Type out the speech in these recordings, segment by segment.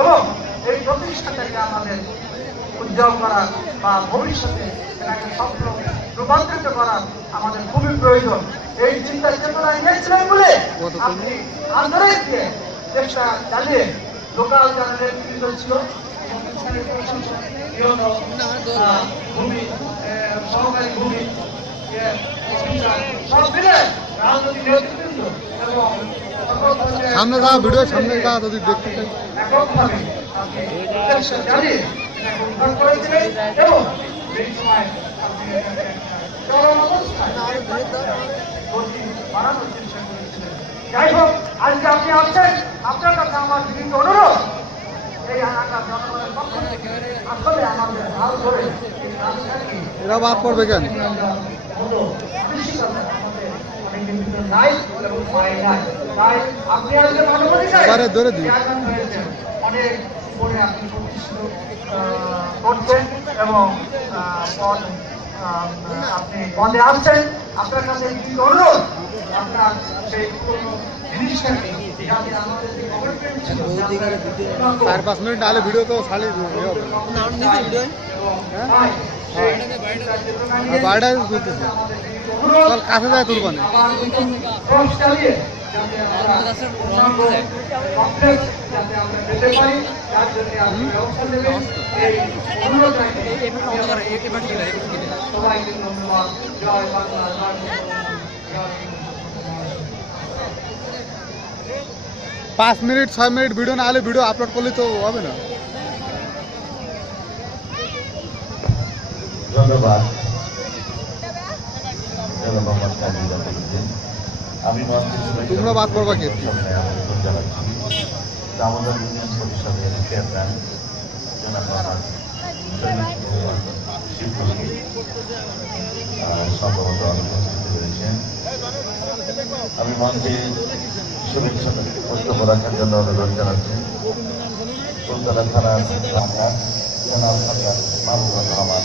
এবং এই প্রতিষ্ঠাটাকে আমাদের উজ্জ্বল করা বা ভবিষ্যতে এটাকে স্বপ্ন আমাদের খুবই প্রয়োজন এই চিন্তা চেতনা নিয়েছিলেন বলে আপনি আন্দোলন দিয়ে চেষ্টা চালিয়ে লোকাল যারা নেতৃত্ব ছিল ভূমি সহকারী ভূমি সামনে যা, ভিডিও সামনে যা, যদি দেখতে। যাই হোক আজকে আপনি আসছেন আপনার কাছে আমার বিভিন্ন অনুরোধ এই এলাকার জনগণের পক্ষ আমাদের হাল। অনেক উপরে আপনি প্রতিষ্ঠিত করছেন এবং আপনি পদে আসছেন। আপনার কাছে অনুরোধ আপনার সেই পুরনো যাতে চার পাঁচ মিনিট নাহলে ভিডিও তো হ্যাঁ? সেই চল, কাছে যায়। পাঁচ মিনিট, ছয় মিনিট ভিডিও না হলে ভিডিও আপলোড করলে তো হবে না ধন্যবাদ। আমি তোমরা বাদ পড়বা কে? দামোদর ইউনিয়ন পরিষদের চেয়ারম্যান সম্ভবত অনুপস্থিত রয়েছেন। আমি মঞ্চে শুভেচ্ছা বক্তব্য রাখার জন্য অনুরোধ জানাচ্ছি। কলকাতা থানার জনাব সরকার মাহবুবুর রহমান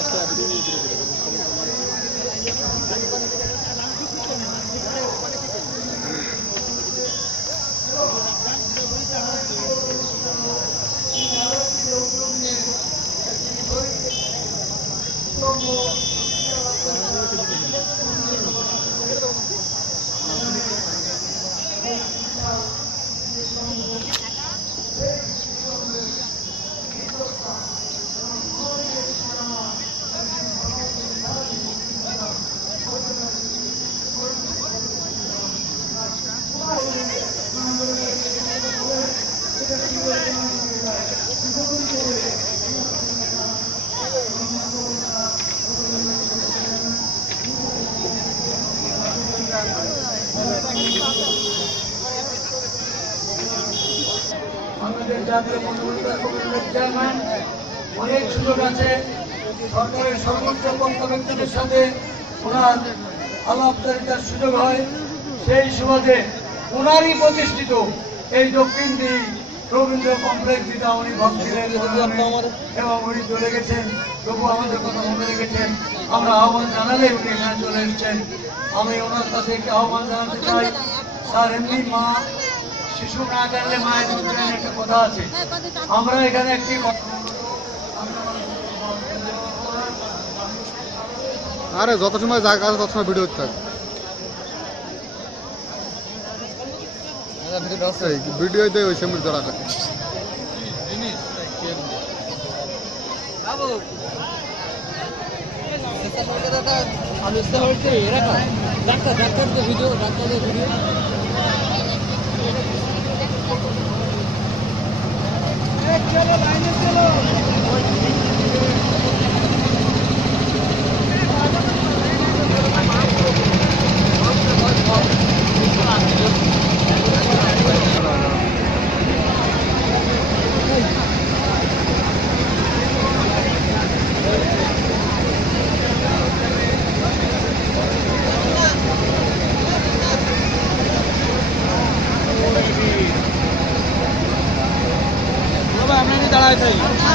তাদের শুভেচ্ছা বক্তব্য Oh. অনেক সুযোগ আছে। সরকারের সর্বোচ্চ কর্তব্যের সাথে ওনার আলাপচারিতার সুযোগ হয়। সেই সুবাদে ওনারই প্রতিষ্ঠিত এই দক্ষিণ দিক রবীন্দ্র কমপ্লেক্স যেটা উনি ভাবছিলেন এবং উনি চলে গেছেন। তবু আমাদের কথা মনে রেখেছেন। আমরা আহ্বান জানালে উনি এখানে চলে এসেছেন। আমি ওনার কাছে একটি আহ্বান জানাতে চাই। স্যার, এমনি মা শিশু না জানলে মায়ের একটা কথা আছে। আমরা এখানে একটি আরে যত সময় জায়গা আছে তত সময় ভিডিও থাক ভিডিও দেয় ওই সময় জড়া থাকে ডাক্তার ডাক্তার তো ভিডিও ডাক্তারের ভিডিও। লাইনে চলো Amen.